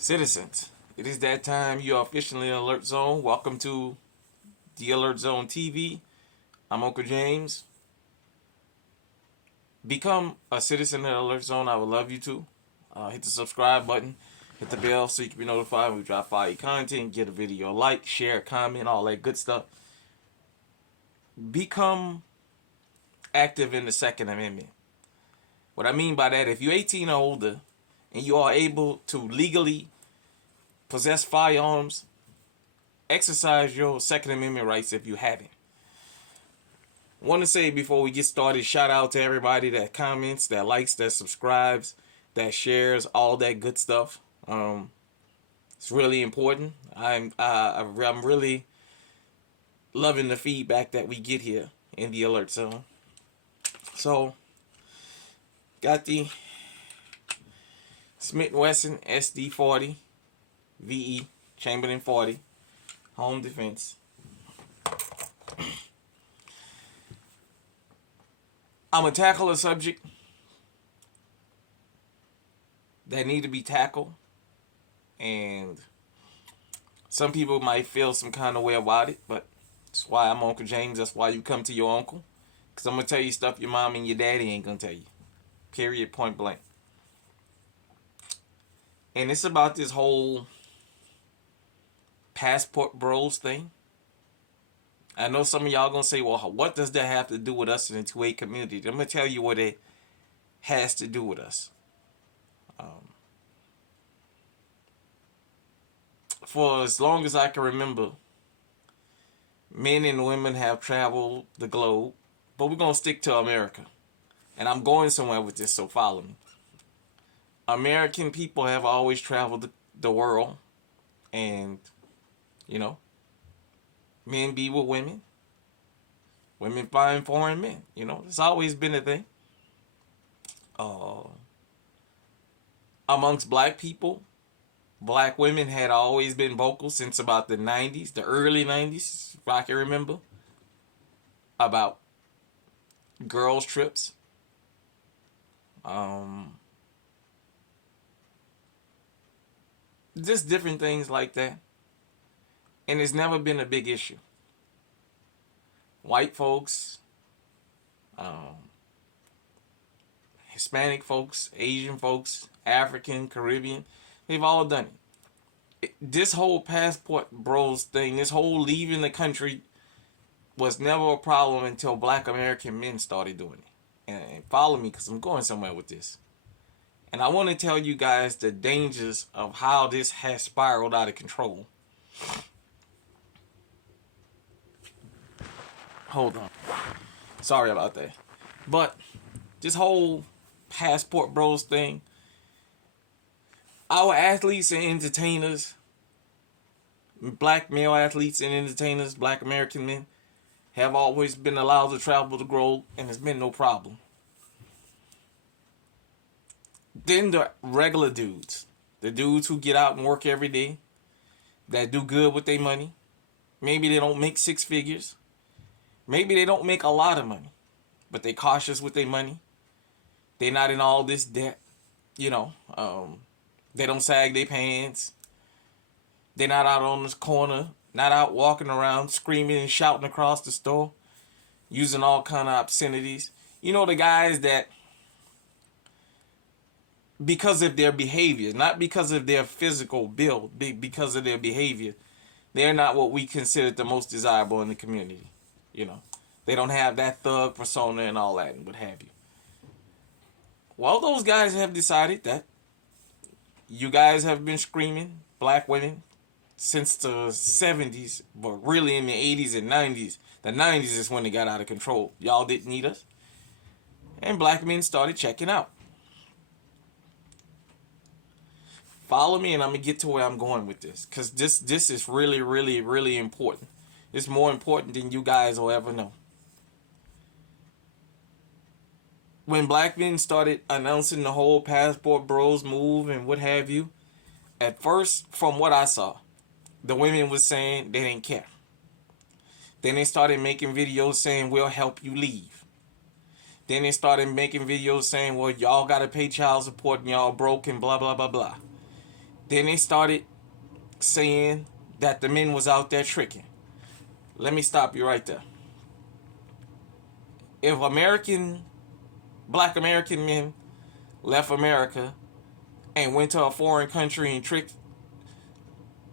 Citizens, it is that time. You are officially in Alert Zone. Welcome to the Alert Zone TV. I'm Uncle James. Become a citizen of Alert Zone. I would love you to. Hit the subscribe button. Hit the bell so you can be notified when we drop fire content. Get a video like, share, comment, all that good stuff. Become active in the Second Amendment. What I mean by that, if you're 18 or older and you are able to legally possess firearms, exercise your Second Amendment rights if you haven't. Want to say before we get started, shout out to everybody that comments, that likes, that subscribes, that shares, all that good stuff. It's really important. I'm really loving the feedback that we get here in the Alert Zone. So, got the Smith & Wesson SD40 VE Chamberlain 40 Home Defense. I'm going to tackle a subject that need to be tackled, and some people might feel some kind of way about it, but that's why I'm Uncle James. That's why you come to your uncle, because I'm going to tell you stuff your mom and your daddy ain't going to tell you. Period, point blank. And it's about this whole passport bros thing. I know some of y'all gonna say, well, what does that have to do with us in the 2A community? I'm gonna tell you what it has to do with us. For as long as I can remember, men and women have traveled the globe, but we're gonna stick to America. And I'm going somewhere with this, so follow me. American people have always traveled the world, and men be with women. Women find foreign men. It's always been a thing. Amongst black people, black women had always been vocal since about the 90s, the early 90s, if I can remember, about girls' trips. Just different things like that. And it's never been a big issue. White folks, Hispanic folks, Asian folks, African, Caribbean, they've all done it. This whole passport bros thing, this whole leaving the country was never a problem until black American men started doing it. And follow me, because I'm going somewhere with this. And I want to tell you guys the dangers of how this has spiraled out of control. Hold on. Sorry about that. But this whole passport bros thing, our athletes and entertainers, black male athletes and entertainers, black American men, have always been allowed to travel the globe, and there's been no problem. Then the regular dudes, the dudes who get out and work every day, that do good with their money, maybe they don't make six figures, maybe they don't make a lot of money, but they cautious with their money. They not in all this debt, they don't sag their pants. They're not out on this corner, not out walking around screaming and shouting across the store, using all kind of obscenities. The guys that, because of their behavior, not because of their physical build, because of their behavior, they're not what we consider the most desirable in the community. They don't have that thug persona and all that and what have you. Well, those guys have decided that you guys have been screaming black women since the 70s, but really in the 80s and 90s. The 90s is when they got out of control. Y'all didn't need us. And black men started checking out. Follow me, and I'm going to get to where I'm going with this. Because this is really, really, really important. It's more important than you guys will ever know. When black men started announcing the whole passport bros move and what have you, at first, from what I saw, the women was saying they didn't care. Then they started making videos saying, we'll help you leave. Then they started making videos saying, well, y'all got to pay child support and y'all broke and blah, blah, blah, blah. Then they started saying that the men was out there tricking. Let me stop you right there. If black American men left America and went to a foreign country and tricked,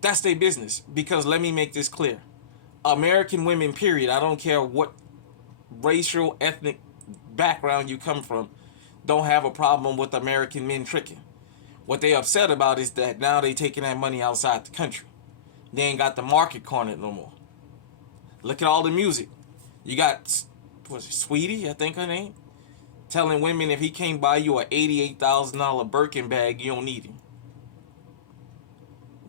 that's their business. Because let me make this clear. American women, period, I don't care what racial, ethnic background you come from, don't have a problem with American men tricking. What they upset about is that now they taking that money outside the country. They ain't got the market cornered no more. Look at all the music. You got, was it Sweetie, I think her name, telling women if he can't buy you a $88,000 Birkin bag, you don't need him.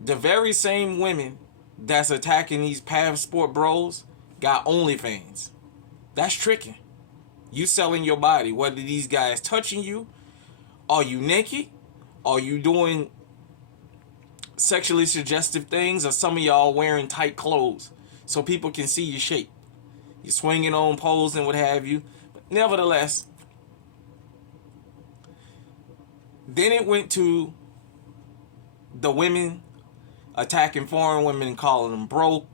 The very same women that's attacking these passport bros got OnlyFans. That's tricking. You selling your body, whether these guys touching you, are you naked, are you doing sexually suggestive things, or some of y'all wearing tight clothes so people can see your shape. You're swinging on poles and what have you. But nevertheless, then it went to the women attacking foreign women and calling them broke,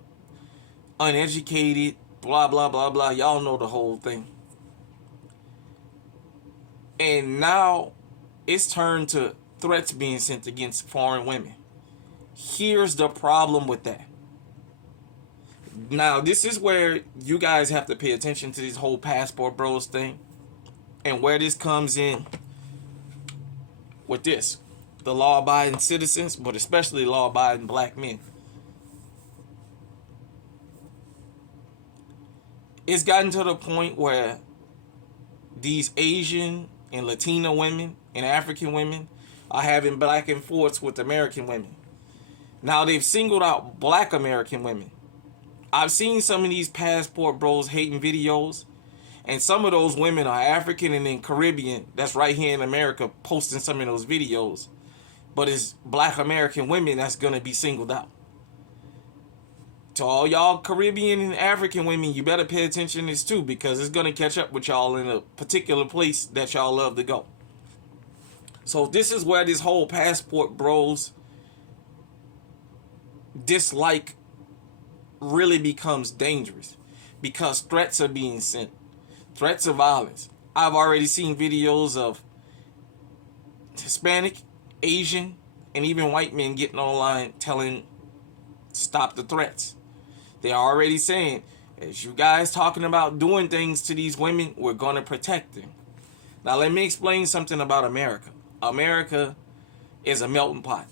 uneducated, blah, blah, blah, blah. Y'all know the whole thing. And now it's turned to threats being sent against foreign women. Here's the problem with that. Now, this is where you guys have to pay attention to this whole passport bros thing and where this comes in with this. The law-abiding citizens, but especially law-abiding black men. It's gotten to the point where these Asian and Latina women and African women are having back and forths with American women. Now they've singled out black American women. I've seen some of these passport bros hating videos, and some of those women are African and then Caribbean, that's right here in America, posting some of those videos. But it's black American women that's going to be singled out. To all y'all Caribbean and African women, you better pay attention to this too, because it's going to catch up with y'all in a particular place that y'all love to go. So this is where this whole passport bros dislike really becomes dangerous, because threats are being sent. Threats of violence. I've already seen videos of Hispanic, Asian, and even white men getting online telling stop the threats. They're already saying, as you guys talking about doing things to these women, we're going to protect them. Now let me explain something about America. America is a melting pot.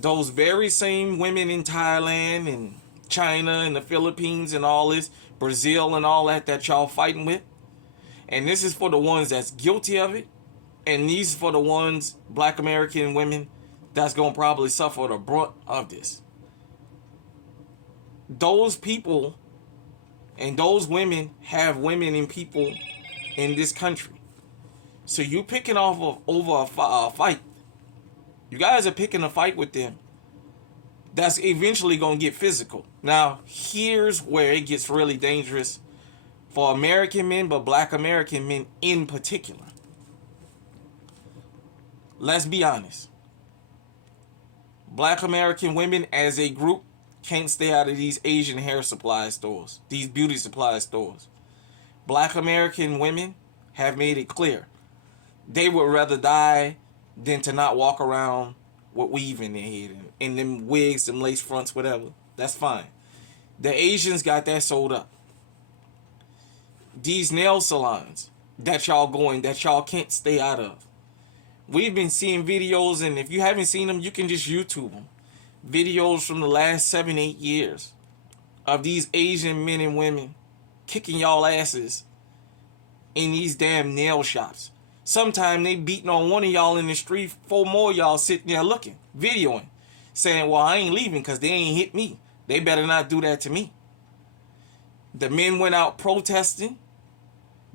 Those very same women in Thailand and China and the Philippines and all this, Brazil and all that y'all fighting with, and this is for the ones that's guilty of it, and these for the ones, black American women, that's going to probably suffer the brunt of this. Those people and those women have women and people in this country. So you picking off of over a fight. You guys are picking a fight with them. That's eventually going to get physical. Now, here's where it gets really dangerous for American men, but black American men in particular. Let's be honest. Black American women as a group can't stay out of these Asian hair supply stores, these beauty supply stores. Black American women have made it clear they would rather die than to not walk around with weave in their head and them wigs, them lace fronts, whatever. That's fine. The Asians got that sold up. These nail salons that y'all going, that y'all can't stay out of. We've been seeing videos, and if you haven't seen them, you can just YouTube them. Videos from the last 7-8 years of these Asian men and women kicking y'all asses in these damn nail shops. Sometimes they beating on one of y'all in the street, 4 more y'all sitting there looking, videoing, saying, well, I ain't leaving because they ain't hit me. They better not do that to me. The men went out protesting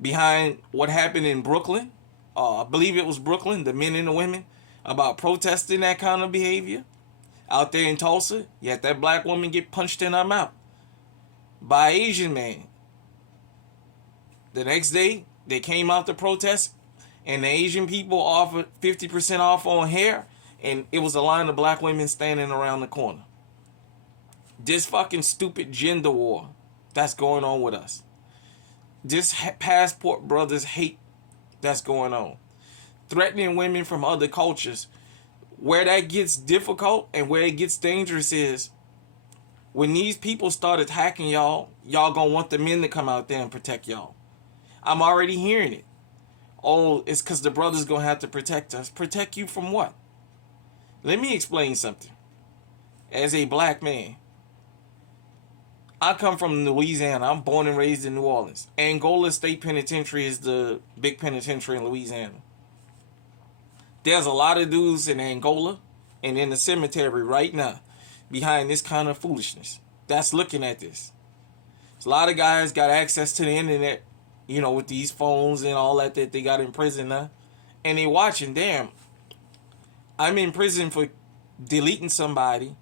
behind what happened in Brooklyn. I believe it was Brooklyn, the men and the women, about protesting that kind of behavior. Out there in Tulsa, you had that black woman get punched in her mouth by an Asian man. The next day, they came out to protest, and the Asian people offered 50% off on hair, and it was a line of black women standing around the corner. This fucking stupid gender war that's going on with us. This passport brothers hate that's going on. Threatening women from other cultures. Where that gets difficult and where it gets dangerous is when these people start attacking y'all, y'all gonna want the men to come out there and protect y'all. I'm already hearing it. Oh, it's because the brothers gonna have to protect us. Protect you from what? Let me explain something. As a black man, I come from Louisiana. I'm born and raised in New Orleans. Angola State Penitentiary is the big penitentiary in Louisiana. There's a lot of dudes in Angola and in the cemetery right now behind this kind of foolishness. That's looking at this. A lot of guys got access to the internet, you know, with these phones and all that they got in prison now. And they watching, damn, I'm in prison for deleting somebody.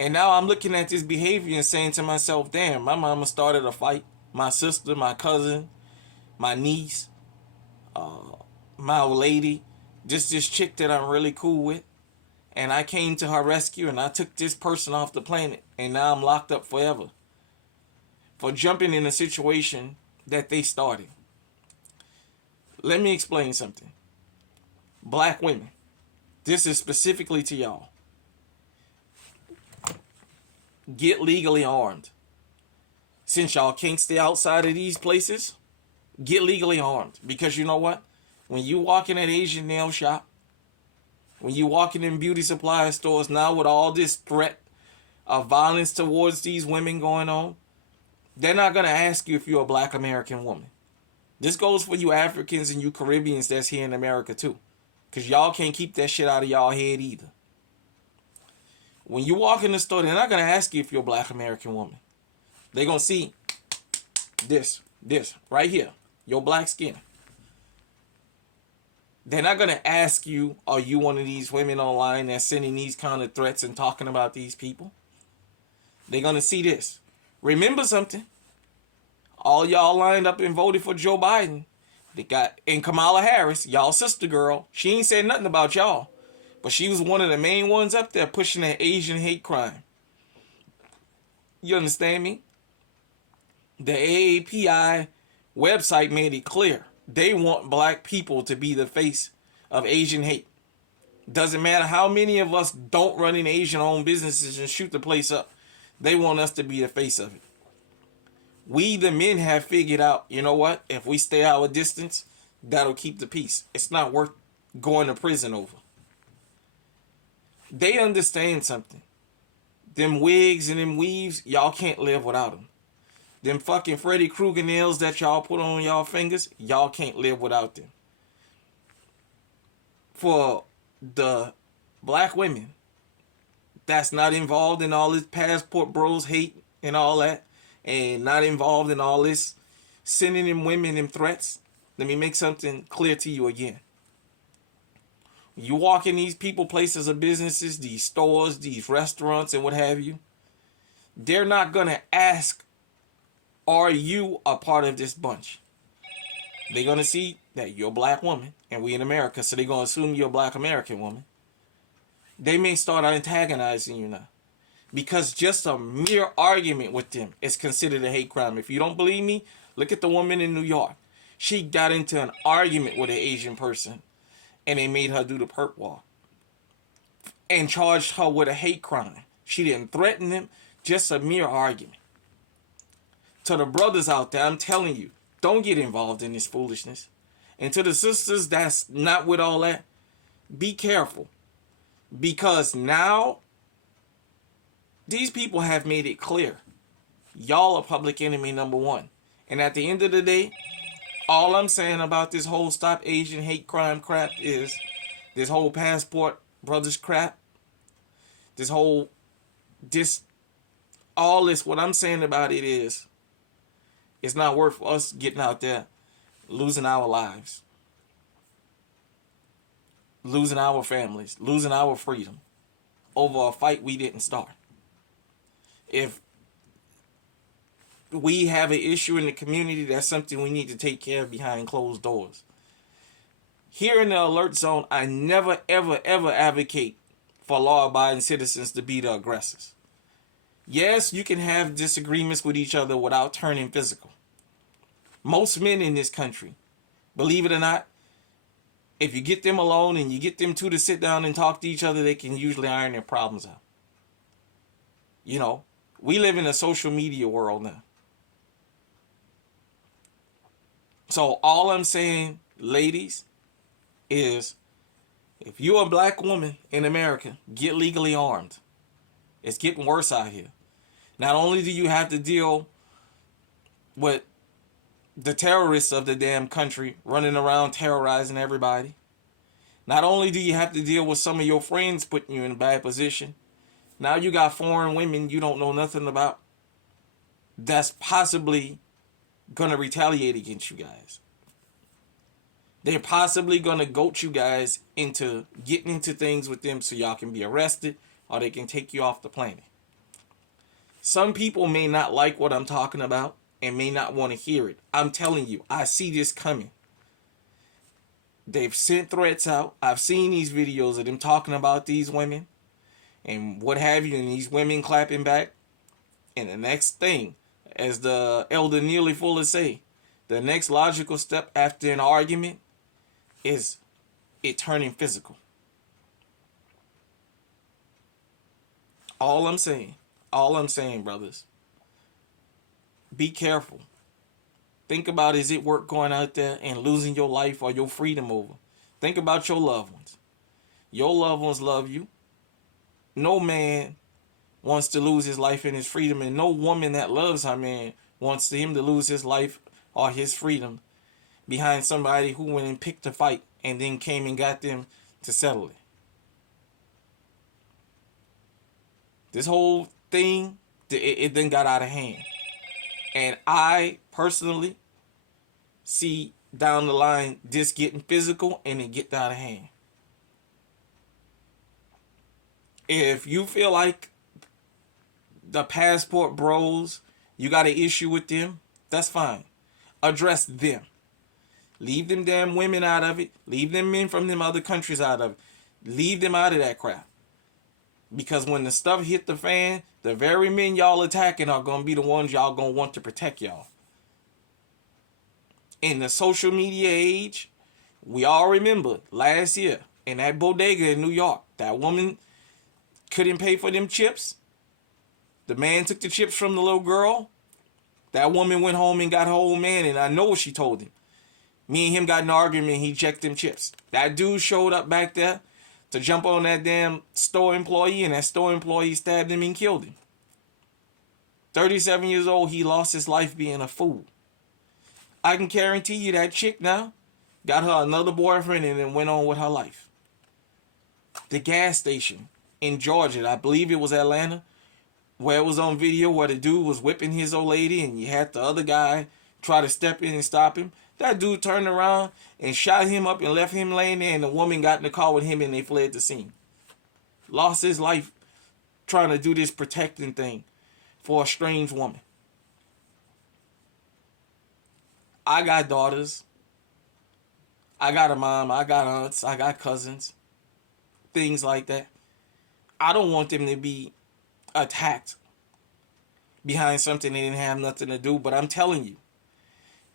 And now I'm looking at this behavior and saying to myself, damn, my mama started a fight. My sister, my cousin, my niece, my old lady, this chick that I'm really cool with. And I came to her rescue and I took this person off the planet. And now I'm locked up forever for jumping in a situation that they started. Let me explain something. Black women, this is specifically to y'all. Get legally armed. Since y'all can't stay outside of these places, get legally armed. Because you know what? When you walk in an Asian nail shop, when you walking in beauty supply stores now with all this threat of violence towards these women going on, they're not going to ask you if you're a black American woman. This goes for you Africans and you Caribbeans that's here in America too. Because y'all can't keep that shit out of y'all head either. When you walk in the store, they're not going to ask you if you're a black American woman. They're going to see this right here, your black skin. They're not going to ask you, are you one of these women online that's sending these kind of threats and talking about these people? They're going to see this. Remember something. All y'all lined up and voted for Joe Biden. They got, and Kamala Harris, y'all sister girl, she ain't said nothing about y'all. But she was one of the main ones up there pushing that Asian hate crime. You understand me? The AAPI website made it clear. They want black people to be the face of Asian hate. Doesn't matter how many of us don't run in Asian-owned businesses and shoot the place up. They want us to be the face of it. We, the men, have figured out, you know what? If we stay our distance, that'll keep the peace. It's not worth going to prison over. They understand something. Them wigs and them weaves, y'all can't live without them. Them fucking Freddy Krueger nails that y'all put on y'all fingers, y'all can't live without them. For the black women that's not involved in all this passport bros hate and all that, and not involved in all this sending them women them threats, let me make something clear to you again. You walk in these people, places of businesses, these stores, these restaurants, and what have you, they're not going to ask, are you a part of this bunch? They're going to see that you're a black woman, and we in America, so they're going to assume you're a black American woman. They may start antagonizing you now. Because just a mere argument with them is considered a hate crime. If you don't believe me, look at the woman in New York. She got into an argument with an Asian person, and they made her do the perp walk and charged her with a hate crime. She didn't threaten them, just a mere argument. To the brothers out there, I'm telling you, don't get involved in this foolishness. And to the sisters that's not with all that, be careful. Because now, these people have made it clear. Y'all are public enemy number one. And at the end of the day, all I'm saying about this whole Stop Asian Hate Crime crap is this whole passport brothers crap. All this, what I'm saying about it is, it's not worth us getting out there, losing our lives, losing our families, losing our freedom over a fight we didn't start. If we have an issue in the community, that's something we need to take care of behind closed doors. Here in the alert zone, I never, ever, ever advocate for law-abiding citizens to be the aggressors. Yes, you can have disagreements with each other without turning physical. Most men in this country, believe it or not, if you get them alone and you get them two to sit down and talk to each other, they can usually iron their problems out. You know, we live in a social media world now. So all I'm saying, ladies, is if you're a black woman in America, get legally armed. It's getting worse out here. Not only do you have to deal with the terrorists of the damn country running around terrorizing everybody, not only do you have to deal with some of your friends putting you in a bad position, now you got foreign women you don't know nothing about that's possibly going to retaliate against you guys. They're possibly going to goat you guys into getting into things with them so y'all can be arrested or they can take you off the planet. Some people may not like what I'm talking about and may not want to hear it. I'm telling you, I see this coming. They've sent threats out. I've seen these videos of them talking about these women and what have you, and these women clapping back. And the next thing, as the elder Neely Fuller say, the next logical step after an argument is it turning physical. All I'm saying, brothers, be careful. Think about, is it worth going out there and losing your life or your freedom over? Think about your loved ones. Your loved ones love you. No man wants to lose his life and his freedom, and no woman that loves her man wants him to lose his life or his freedom behind somebody who went and picked a fight and then came and got them to settle it. This whole thing, it then got out of hand. And I personally see down the line this getting physical and it get out of hand. If you feel like the passport bros, you got an issue with them, that's fine. Address them. Leave them damn women out of it. Leave them men from them other countries out of it. Leave them out of that crap. Because when the stuff hit the fan, the very men y'all attacking are going to be the ones y'all going to want to protect y'all. In the social media age, we all remember last year in that bodega in New York, that woman couldn't pay for them chips. The man took the chips from the little girl. That woman went home and got her old man, and I know what she told him. Me and him got an argument, he checked them chips. That dude showed up back there to jump on that damn store employee, and that store employee stabbed him and killed him. 37 years old, he lost his life being a fool. I can guarantee you that chick now got her another boyfriend and then went on with her life. The gas station in Georgia, I believe it was Atlanta, where it was on video where the dude was whipping his old lady and you had the other guy try to step in and stop him. That dude turned around and shot him up and left him laying there, and the woman got in the car with him and they fled the scene. Lost his life trying to do this protecting thing for a strange woman. I got daughters. I got a mom. I got aunts. I got cousins. Things like that. I don't want them to be attacked behind something they didn't have nothing to do. But I'm telling you,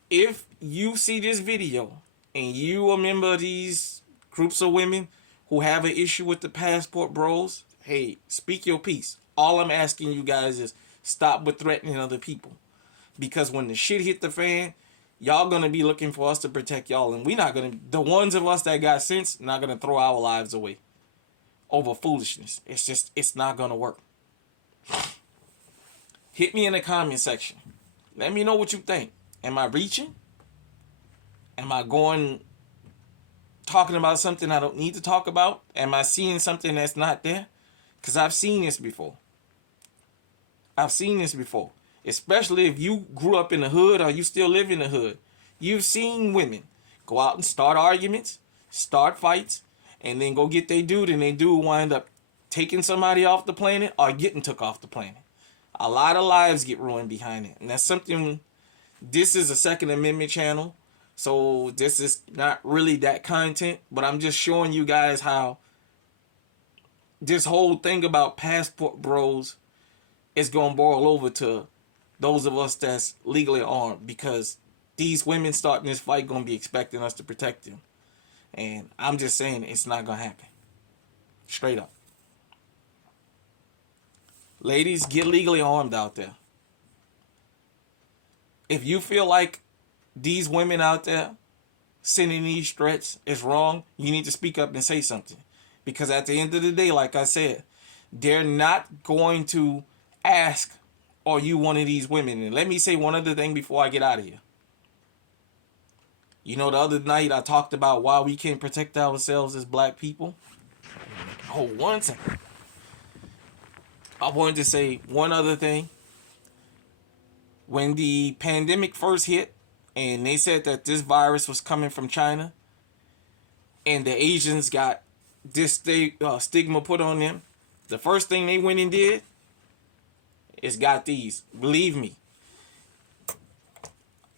if you see this video and you a member of these groups of women who have an issue with the passport bros, hey, speak your piece. All I'm asking you guys is stop with threatening other people. Because when the shit hit the fan, y'all gonna be looking for us to protect y'all. And we not gonna, the ones of us that got sense, not gonna throw our lives away over foolishness. It's not gonna work. Hit me in the comment section. Let me know what you think. Am I reaching? Am I talking about something I don't need to talk about? Am I seeing something that's not there? Because I've seen this before. Especially if you grew up in the hood or you still live in the hood. You've seen women go out and start arguments, start fights, and then go get their dude, and they dude wind up taking somebody off the planet or getting took off the planet. A lot of lives get ruined behind it. And that's something. This is a Second Amendment channel. So this is not really that content, but I'm just showing you guys how this whole thing about passport bros is going to boil over to those of us that's legally armed, because these women starting this fight going to be expecting us to protect them. And I'm just saying it's not going to happen. Straight up. Ladies, get legally armed out there. If you feel like these women out there sending these threats is wrong, you need to speak up and say something. Because at the end of the day, like I said, they're not going to ask, are you one of these women? And let me say one other thing before I get out of here. You know, the other night I talked about why we can't protect ourselves as black people. Hold one second. I wanted to say one other thing. When the pandemic first hit, and they said that this virus was coming from China, and the Asians got this stigma put on them, the first thing they went and did is got these. Believe me,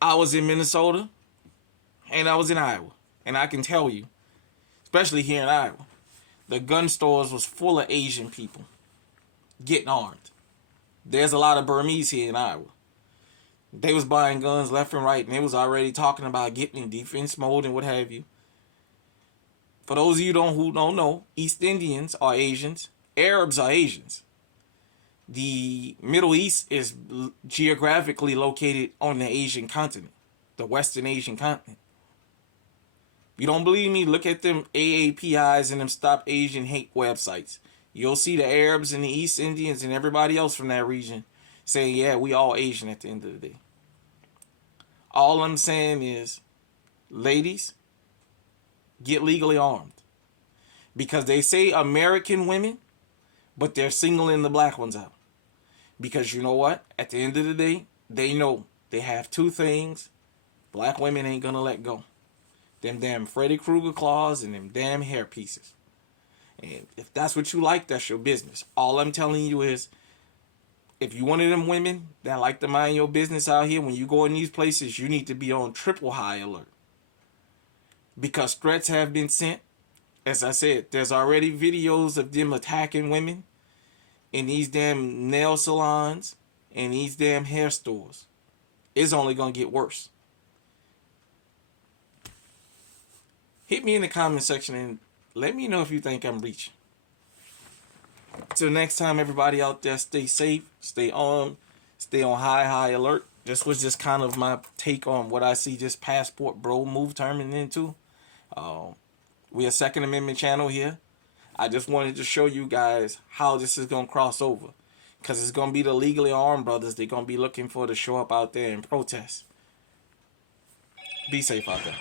I was in Minnesota, and I was in Iowa, and I can tell you, especially here in Iowa, the gun stores was full of Asian people getting armed. There's a lot of Burmese here in Iowa. They was buying guns left and right, and they was already talking about getting in defense mode and what have you. For those of you who don't know, East Indians are Asians. Arabs are Asians. The Middle East is geographically located on the Asian continent, the Western Asian continent. If you don't believe me, look at them AAPIs and them Stop Asian Hate websites. You'll see the Arabs and the East Indians and everybody else from that region saying, yeah, we all Asian at the end of the day. All I'm saying is, ladies, get legally armed. Because they say American women, but they're singling the black ones out. Because you know what? At the end of the day, they know they have two things black women ain't gonna let go. Them damn Freddy Krueger claws and them damn hair pieces. And if that's what you like, that's your business. All I'm telling you is, if you one of them women that like to mind your business out here, when you go in these places, you need to be on triple high alert. Because threats have been sent. As I said, there's already videos of them attacking women in these damn nail salons and these damn hair stores. It's only going to get worse. Hit me in the comment section and let me know if you think I'm reaching. Till next time, everybody out there, stay safe, stay armed, stay on high alert. This was just kind of my take on what I see this passport bro move turning into. We're a Second Amendment channel here. I just wanted to show you guys how this is going to cross over. Because it's going to be the legally armed brothers they're going to be looking for to show up out there and protest. Be safe out there.